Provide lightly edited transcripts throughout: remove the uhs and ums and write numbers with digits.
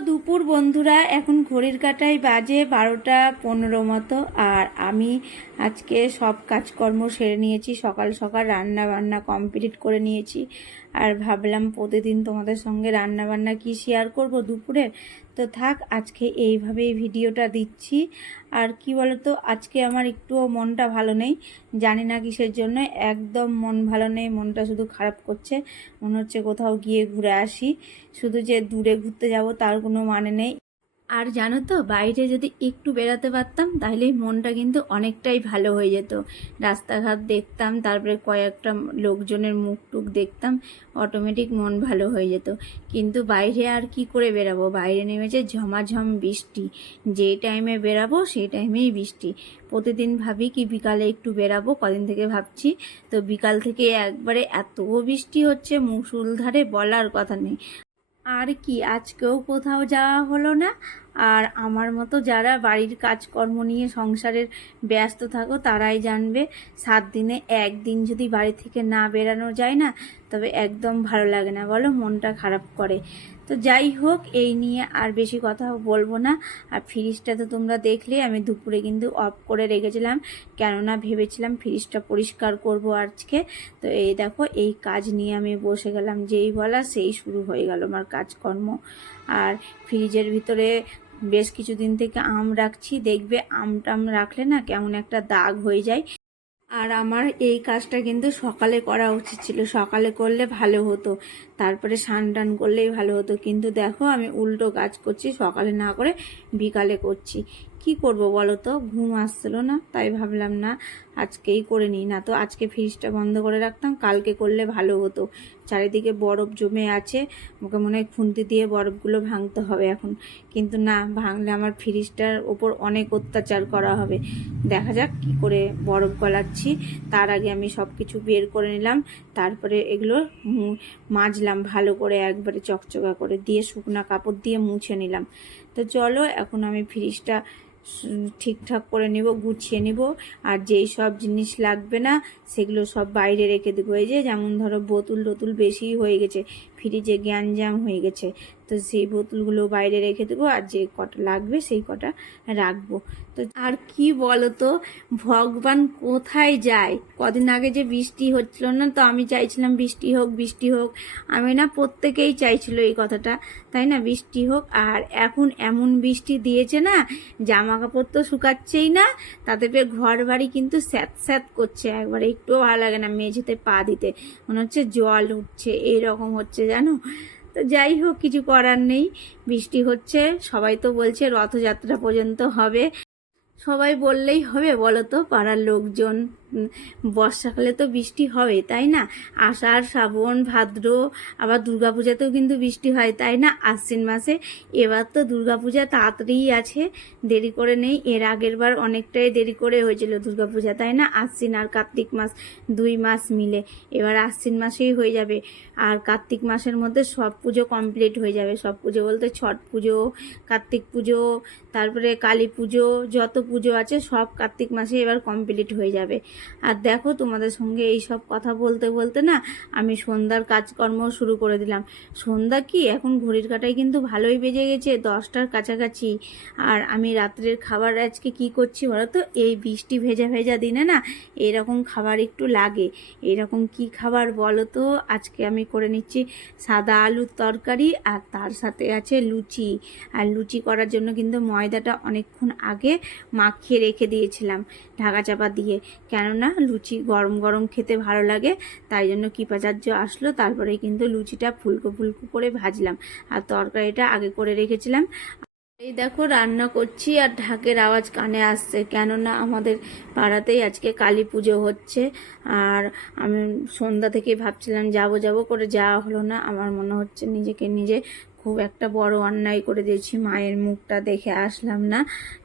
দুপুর বন্ধুরা, এখন ঘড়ির কাঁটায় বাজে 12টা 15 মতো। আর আমি আজকে সব কাজকর্ম সেরে নিয়েছি, সকাল সকাল রান্না বান্না কমপ্লিট করে নিয়েছি। আর ভাবলাম প্রতিদিন তোমাদের সঙ্গে রান্না বান্না কি শেয়ার করব দুপুরে, তো থাক আজকে এইভাবেই ভিডিওটা দিচ্ছি। আর কি বলতো, আজকে আমার একটুও মনটা ভালো নেই, জানি না কিসের জন্য। একদম মন ভালো নেই, মনটা শুধু খারাপ করছে। মনে হচ্ছে কোথাও গিয়ে ঘুরে আসি, শুধু যে দূরে ঘুরতে যাব তার কোনো মানে নেই। আর জানো তো, বাইরে যদি একটু বেড়াতে পারতাম তাহলে মনটা কিন্তু অনেকটাই ভালো হয়ে যেত। রাস্তাঘাট দেখতাম, তারপরে কয়েকটা লোকজনের মুখ টুক দেখতাম, অটোমেটিক মন ভালো হয়ে যেত। কিন্তু বাইরে আর কি করে বেরাবো, বাইরে নেমেছে ঝমাঝম বৃষ্টি। যেই টাইমে বেরাবো সেই টাইমেই বৃষ্টি। প্রতিদিন ভাবি কি বিকালে একটু বেরাবো, কদিন থেকে ভাবছি, তো বিকাল থেকে একবারে এত বৃষ্টি হচ্ছে মুষলধারে, বলার কথা নেই। আর কি, আজকেও কোথাও যাওয়া হলো না। আর আমার মতো যারা বাড়ির কাজকর্ম নিয়ে সংসারের ব্যস্ত থাকো তারাই জানবে, 7 দিনে একদিন যদি বাড়ি থেকে না বেরানো যায় না, তবে একদম ভালো লাগে না, বলো, মনটা খারাপ করে। তো যাই হোক, এই নিয়ে আর বেশি কথা বলবো না। আর ফ্রিজটা তো তোমরা দেখলে, আমি দুপুরে কিন্তু অফ করে রেখেছিলাম, কেননা ভেবেছিলাম ফ্রিজটা পরিষ্কার করব আজকে। তো এই দেখো, এই কাজ নিয়ে আমি বসে গেলাম, যেই বলা সেই শুরু হয়ে গেল আমার কাজকর্ম। আর ফ্রিজের ভিতরে বেশ কিছুদিন থেকে আম রাখছি, দেখবে আম টাম রাখলে না কেমন একটা দাগ হয়ে যায়। আর আমার এই কাজটা কিন্তু সকালে করা উচিত ছিল, সকালে করলে ভালো হতো, তারপরে স্নান টান করলেই ভালো হতো। কিন্তু দেখো আমি উল্টো কাজ করছি, সকালে না করে বিকালে করছি। কি করব বলো তো, ঘুম আসছিল না, তাই ভাবলাম না আজকেই করে নিই। না তো আজকে ফ্রিজটা বন্ধ করে রাখতাম, কালকে করলে ভালো হতো। চারিদিকে বরফ জমে আছে, ওকে মনে হয় খুন্তি দিয়ে বরফগুলো ভাঙতে হবে এখন। কিন্তু না, ভাঙলে আমার ফ্রিজটার ওপর অনেক অত্যাচার করা হবে। দেখা যাক কি করে বরফ গলাচ্ছি। তার আগে আমি সব কিছু বের করে নিলাম, তারপরে এগুলো মাজলাম ভালো করে, একবারে চকচকা করে দিয়ে শুকনা কাপড় দিয়ে মুছে নিলাম। তো চলো এখন আমি ফ্রিজটা ঠিকঠাক করে নেব, গুছিয়ে নেব। আর যেই সব জিনিস লাগবে না সেগুলো সব বাইরে রেখে দেবো। এই যে যেমন ধরো বোতল টোতল বেশি হয়ে গেছে, ফ্রিজে গ্যাঞ্জাম হয়ে গেছে, তো সেই বোতলগুলো বাইরে রেখে দেবো, আর যে কটা লাগবে সেই কটা রাখবো। তো আর কি বলো তো, ভগবান কোথায় যায়? কদিন আগে যে বৃষ্টি হচ্ছিল না, তো আমি চাইছিলাম বৃষ্টি হোক বৃষ্টি হোক, আমি না, প্রত্যেকেই চাইছিল এই কথাটা, তাই না, বৃষ্টি হোক। আর এখন এমন বৃষ্টি দিয়েছে না, জামা কাপড় তো শুকাচ্ছেই না, তাতে ঘর বাড়ি কিন্তু স্যাঁত স্যাঁত করছে, একবারে একটুও ভালো লাগে না মেঝেতে পা দিতে, মনে হচ্ছে জল উঠছে, এইরকম হচ্ছে জানো। তো যাই হোক, কিছু করার নেই, বৃষ্টি হচ্ছে। সবাই তো বলছে রথযাত্রা পর্যন্ত হবে, সবাই বললেই হবে বলো তো, পাড়ার লোকজন। বর্ষাকালে তো বৃষ্টি হবে, তাই না? আষাঢ় শ্রাবণ ভাদ্র, আবার দুর্গাপূজাতেও কিন্তু বৃষ্টি হয়, তাই না, আশ্বিন মাসে। এবার তো দুর্গাপূজা তাড়াতাড়িই আছে, দেরি করে নেই। এর আগের বার অনেকটাই দেরি করে হয়েছিল দুর্গাপূজা, তাই না, আশ্বিন আর কার্তিক মাস 2 মাস মিলে। এবার আশ্বিন মাসেই হয়ে যাবে, আর কার্তিক মাসের মধ্যে সব পুজো কমপ্লিট হয়ে যাবে। সব পুজো বলতে ছট পুজো, কার্তিক পুজো, তারপরে কালী পুজো, যত পুজো আছে সব কার্তিক মাসে এবার কমপ্লিট হয়ে যাবে। আর দেখো, তোমাদের সঙ্গে এই সব কথা বলতে বলতে না আমি সন্ধ্যার কাজকর্ম শুরু করে দিলাম। সন্ধ্যা কি, এখন ঘড়ির কাঁটায় কিন্তু ভালোই বেজে গেছে, 10টার কাছাকাছি। আর আমি রাত্রের খাবার আজকে কি করছি বলো তো, এই বৃষ্টি ভেজা ভেজা দিনে না এরকম খাবার একটু লাগে। এরকম কি খাবার বলো তো, আজকে আমি করে নিচ্ছি সাদা আলুর তরকারি, আর তার সাথে আছে লুচি। আর লুচি করার জন্য কিন্তু ময়দাটা অনেকক্ষণ আগে মাখিয়ে রেখে দিয়েছিলাম ঢাকা চাপা দিয়ে, কেননা লুচি গরম গরম খেতে ভালো লাগে। তাই জন্য কৃপাচার্য আসলো, তারপরে কিন্তু লুচিটা ফুলকো ফুলকো করে ভাজলাম, আর তরকারিটা আগে করে রেখেছিলাম। এই দেখো রান্না করছি, আর ঢাকের আওয়াজ কানে আসছে, কেননা আমাদের পাড়াতেই আজকে কালী পুজো হচ্ছে। আর আমি সন্ধ্যা থেকে ভাবছিলাম যাব যাব করে, যাওয়া হলো না। আমার মনে হচ্ছে নিজেকে নিজে খুব একটা বড় অন্যায় করে দিয়েছি, মায়ের মুখটা দেখে আসলাম না।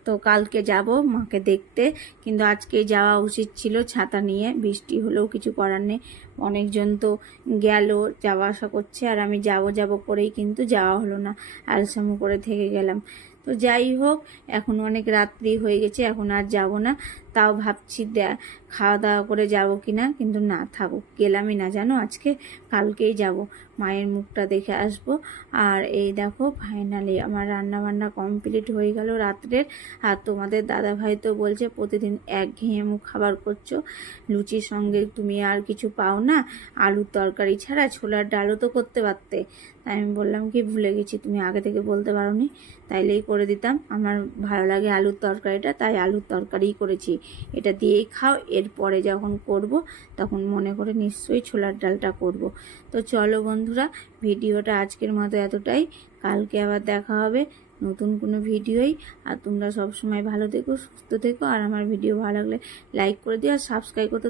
তো কালকে যাব মাকে দেখতে, কিন্তু আজকে যাওয়া উচিত ছিল ছাতা নিয়ে, বৃষ্টি হলেও কিছু করার নেই। অনেকজন তো গেল, যাওয়া আসা করছে, আর আমি যাব যাব করেই কিন্তু যাওয়া হলো না, আলসামো করে থেকে গেলাম। তো যাই হোক, এখন অনেক রাত্রি হয়ে গেছে, এখন আর যাব না। তাও ভাবছি খাওয়া দাওয়া করে যাব কিনা, কিন্তু না থাকুক, গেলামই না জানো, আজকে কালকেই যাব, মায়ের মুখটা দেখে আসব। আর এই দেখো ফাইনালি আমার রান্না বান্না কমপ্লিট হয়ে গেল রাত্রের। আর তোমাদের দাদা ভাই তো বলছে প্রতিদিন একঘেয়েমু খাবার করছো, লুচির সঙ্গে তুমি আর কিছু পাও না, আলুর তরকারি ছাড়া ছোলার ডালও তো করতে পারতে। তাই আমি বললাম কি ভুলে গেছি, তুমি আগে থেকে বলতে পারোনি, তাইলেই করে দিতাম। আমার ভালো লাগে আলুর তরকারিটা, তাই আলুর তরকারিই করেছি, এটা দিয়েই খাও, এরপরে যখন করব তখন মনে করে নিশ্চয়ই ছোলার ডালটা করব। তো চলো বন্ধুরা, ভিডিওটা আজকের মতো এতটাই, কালকে আবার দেখা হবে নতুন কোনো ভিডিওই। আর তোমরা সব সময় ভালো থেকো, সুস্থ থেকো, আর আমার ভিডিও ভালো লাগলে লাইক করে দিও আর সাবস্ক্রাইব করতে